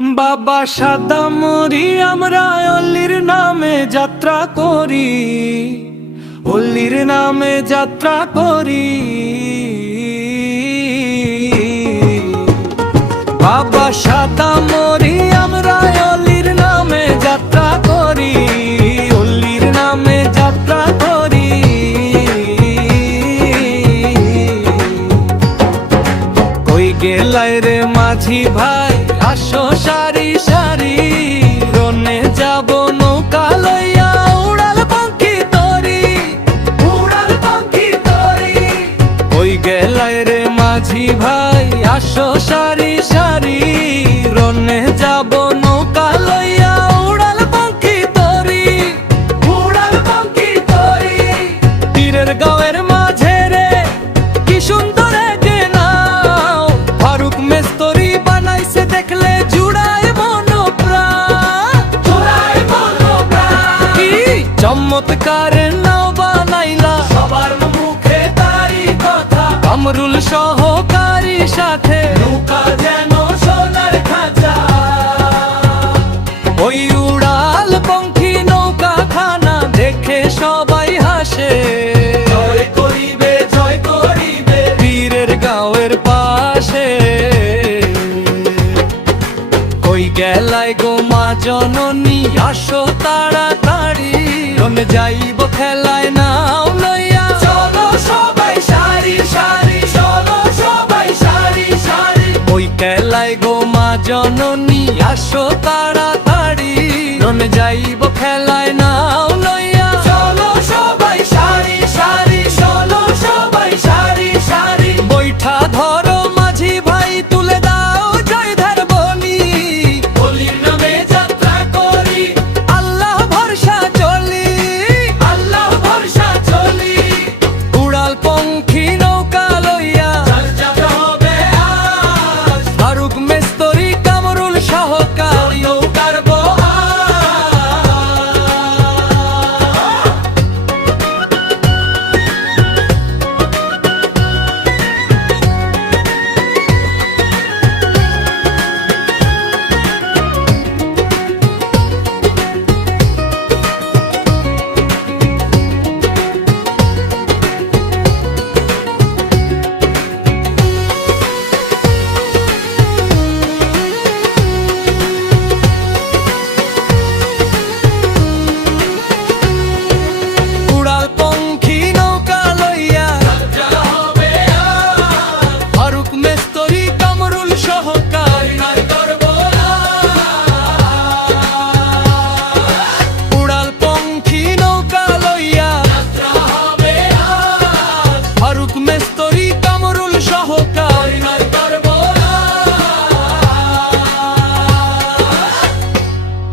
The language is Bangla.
বাবা সাদা মরি আমরা অল্লির নামে যাত্রা করি, অল্লির নামে যাত্রা করি। বাবা সাদা মরি আমরা অল্লির নামে যাত্রা করি, অল্লির নামে যাত্রা করি। কই গেলাই রে মাঝি ভাই আসো সারি সারি, রনে যাব নৌকা লইয়া উড়াল পাখি তরি, উড়াল পাখি তরি। কই গেলাই রে মাঝি ভাই আসো সারি সারি, রনে যাব নৌকা লইয়া উড়াল পাখি তরি, উড়াল পাখি তরি। তীরের গাঁয়ের মাঝে রে কি সুন্দর যে নাও, ফারুক মেস্তরি বানাইছে দেখলে জুড়ায় মন প্রাণ, জুড়ায় মন প্রাণ। কি চমৎকার নাও বানাইলা, সবার মুখে তারি কথা। কামরুল সহকারী সাথে নৌকা যেন সোনার খাঁচা, ওই উড়াল পঙ্খী নৌকা খানা দেখে সবাই হাসে। জয় করিবে জয় করিবে পীরের গাঁয়ের পাশে। কই গেলাই গো মা জননী আসো তাড়াতাড়ি, রনে যাইব খেলায় নাও লইয়া। চলো সবাই সারি সারি, চলো সবাই সারি সারি। ওই খেলায় গো মা জননী আসো তাড়াতাড়ি, রনে যাইব খেলায় নাও